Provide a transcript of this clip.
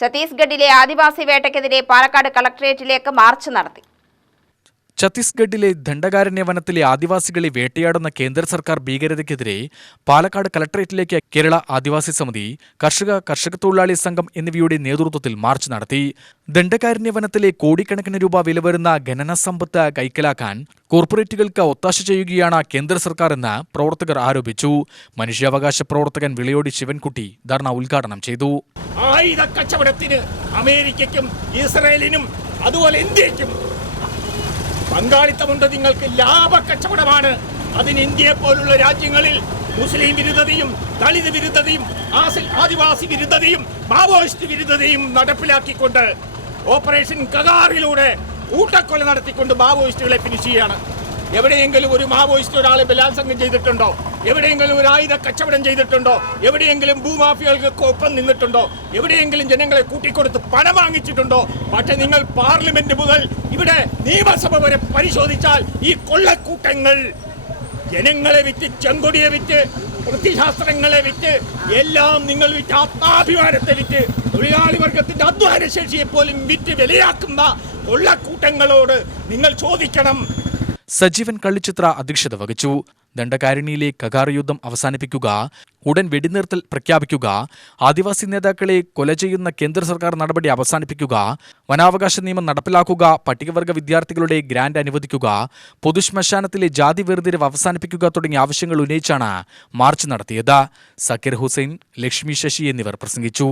ഛത്തീസ്ഗഡിലെ ആദിവാസി വേട്ടയ്ക്കെതിരെ പാലക്കാട് കളക്ടറേറ്റിലേക്ക് മാർച്ച് നടത്തി. ഛത്തീസ്ഗഡിലെ ദണ്ഡകാരണ്യ വനത്തിലെ ആദിവാസികളെ വേട്ടയാടുന്ന കേന്ദ്ര സർക്കാർ ഭീകരതയ്ക്കെതിരെ പാലക്കാട് കളക്ടറേറ്റിലേക്ക് കേരള ആദിവാസി സമിതി, കർഷക തൊഴിലാളി സംഘം എന്നിവയുടെ നേതൃത്വത്തിൽ മാർച്ച് നടത്തി. ദണ്ഡകാരണ്യ വനത്തിലെ കോടിക്കണക്കിന് രൂപ വില വരുന്ന ഖനന സമ്പത്ത് കൈക്കലാക്കാൻ കോർപ്പറേറ്റുകൾക്ക് ഒത്താശ ചെയ്യുകയാണ് കേന്ദ്ര സർക്കാർ എന്ന് പ്രവർത്തകർ ആരോപിച്ചു. മനുഷ്യാവകാശ പ്രവർത്തകൻ വിളയോടി ശിവൻകുട്ടി ധർണ ഉദ്ഘാടനം ചെയ്തു. ആയുധ കച്ചവടത്തിന് അമേരിക്കയ്ക്കും ഇസ്രയേലിനും അതുപോലെ ഇന്ത്യയ്ക്കും പങ്കാളിത്തമുണ്ട്. നിങ്ങൾക്ക് ലാഭ കച്ചവടമാണ്. അതിന് ഇന്ത്യയെ പോലുള്ള രാജ്യങ്ങളിൽ മുസ്ലിം വിരുദ്ധതയും ദളിത് വിരുദ്ധതയും ആദിവാസി വിരുദ്ധതയും മാവോയിസ്റ്റ് വിരുദ്ധതയും നടപ്പിലാക്കിക്കൊണ്ട് ഓപ്പറേഷൻ കഗാറിലൂടെ കൂട്ടക്കൊല നടത്തിക്കൊണ്ട് മാവോയിസ്റ്റുകളെ ഫിനിഷ് ചെയ്യാണ്. എവിടെയെങ്കിലും ഒരു മാവോയിസ്റ്റ് ഒരാളെ ബലാത്സംഗം ചെയ്തിട്ടുണ്ടോ? എവിടെയെങ്കിലും ഒരു ആയുധ കച്ചവടം ചെയ്തിട്ടുണ്ടോ? എവിടെയെങ്കിലും ഭൂമാഫിയകൾക്ക് ഒപ്പം നിന്നിട്ടുണ്ടോ? എവിടെയെങ്കിലും ജനങ്ങളെ കൂട്ടിക്കൊടുത്ത് പണം വാങ്ങിച്ചിട്ടുണ്ടോ? പക്ഷെ നിങ്ങൾ പാർലമെന്റ് മുതൽ ഇവിടെ നിയമസഭ വരെ പരിശോധിച്ചാൽ ഈ കൊള്ളക്കൂട്ടങ്ങൾ ജനങ്ങളെ വിറ്റ്, ചെങ്കൊടിയെ വിറ്റ്, വൃത്തിശാസ്ത്രങ്ങളെ വിറ്റ്, എല്ലാം നിങ്ങൾ വിറ്റ്, ആത്മാഭിമാനത്തെ വിറ്റ്, തൊഴിലാളി വർഗത്തിന്റെ അധ്വാന ശേഷിയെ പോലും വിറ്റ് വിലയാക്കുന്ന കൊള്ളക്കൂട്ടങ്ങളോട് നിങ്ങൾ ചോദിക്കണം. സജീവൻ കള്ളിച്ചിത്ര അധ്യക്ഷത വഹിച്ചു. ദണ്ഡകാരണ്യയിലെ കഗാർ യുദ്ധം അവസാനിപ്പിക്കുക, ഉടൻ വെടിനിർത്തൽ പ്രഖ്യാപിക്കുക, ആദിവാസി നേതാക്കളെ കൊല ചെയ്യുന്ന കേന്ദ്ര സർക്കാർ നടപടി അവസാനിപ്പിക്കുക, വനാവകാശ നിയമം നടപ്പിലാക്കുക, പട്ടികവർഗ വിദ്യാർത്ഥികളുടെ ഗ്രാന്റ് അനുവദിക്കുക, പൊതുശ്മശാനത്തിലെ ജാതി വേർതിരിവ് അവസാനിപ്പിക്കുക തുടങ്ങിയ ആവശ്യങ്ങൾ ഉന്നയിച്ചാണ് മാർച്ച് നടത്തിയത്. സക്കീർ ഹുസൈൻ, ലക്ഷ്മി ശശി എന്നിവർ പ്രസംഗിച്ചു.